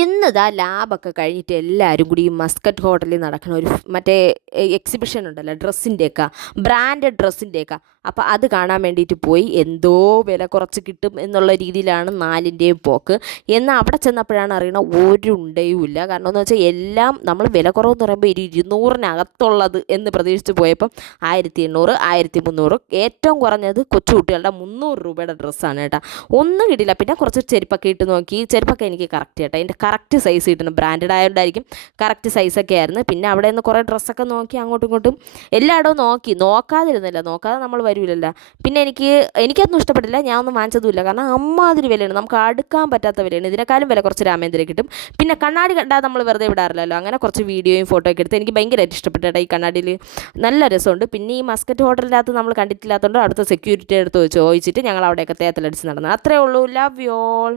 ഇന്നിതാ ലാബൊക്കെ കഴിഞ്ഞിട്ട് എല്ലാവരും കൂടി ഈ മസ്കറ്റ് ഹോട്ടലിൽ നടക്കുന്ന ഒരു മറ്റേ എക്സിബിഷൻ ഉണ്ടല്ലോ ഡ്രസ്സിൻ്റെയൊക്കെ, ബ്രാൻഡഡ് ഡ്രസ്സിൻ്റെയൊക്കെ. അപ്പോൾ അത് കാണാൻ വേണ്ടിയിട്ട് പോയി. എന്തോ വില കുറച്ച് കിട്ടും എന്നുള്ള രീതിയിലാണ് നാലിൻ്റെയും പോക്ക്. എന്നാൽ അവിടെ ചെന്നപ്പോഴാണ് അറിയണത് ഒരു ഉണ്ടയും ഇല്ല. കാരണം എന്ന് വെച്ചാൽ എല്ലാം നമ്മൾ വില കുറവെന്ന് പറയുമ്പോൾ 200-നകത്തുള്ളത് എന്ന് പ്രതീക്ഷിച്ച് പോയപ്പം 1800, 1300, ഏറ്റവും കുറഞ്ഞത് കൊച്ചുകുട്ടികളുടെ 300 രൂപയുടെ ഡ്രസ്സാണ് കേട്ടോ. ഒന്നും കിട്ടില്ല. പിന്നെ കുറച്ച് ചെരുപ്പൊക്കെ ഇട്ട് നോക്കി. ചെരുപ്പൊക്കെ എനിക്ക് കറക്റ്റ് കേട്ടോ, എൻ്റെ കറക്റ്റ് സൈസ് കിട്ടുന്നു. ബ്രാൻഡഡ് ആയതുകൊണ്ടായിരിക്കും കറക്റ്റ് സൈസൊക്കെ ആയിരുന്നു. പിന്നെ അവിടെ നിന്ന് കുറേ ഡ്രസ്സൊക്കെ നോക്കി, അങ്ങോട്ടും ഇങ്ങോട്ടും എല്ലായിടവും നോക്കാതിരുന്നില്ല. നോക്കാതെ നമ്മൾ വരില്ലല്ലോ. പിന്നെ എനിക്കതൊന്നും ഇഷ്ടപ്പെട്ടില്ല. ഞാൻ ഒന്നും വാങ്ങിച്ചതുമില്ല. കാരണം അമ്മാതിരി വിലയാണ്, നമുക്ക് അടുക്കാൻ പറ്റാത്ത വിലയാണ്. ഇതിനേക്കാളും വില കുറച്ച് രാമേന്ദ്ര കിട്ടും. പിന്നെ കണ്ണാടി കണ്ടാൽ നമ്മൾ വെറുതെ വിടാറില്ലല്ലോ. അങ്ങനെ കുറച്ച് വീഡിയോയും ഫോട്ടോ ഒക്കെ എടുത്ത് എനിക്ക് ഭയങ്കരമായിട്ട് ഇഷ്ടപ്പെട്ടു കേട്ടോ. ഈ കണ്ണാടിയിൽ നല്ല രസമുണ്ട്. പിന്നെ ഈ മസ്കറ്റ് ഹോട്ടലിൻ്റെ അകത്ത് നമ്മൾ കണ്ടിട്ടില്ലാത്തതുകൊണ്ട് അടുത്ത സെക്യൂരിറ്റി അടുത്ത് ചോദിച്ചിട്ട് ഞങ്ങൾ അവിടെയൊക്കെ തേത്തലടിച്ച് നടന്നു. അത്രേ ഉള്ളൂ. Love you all.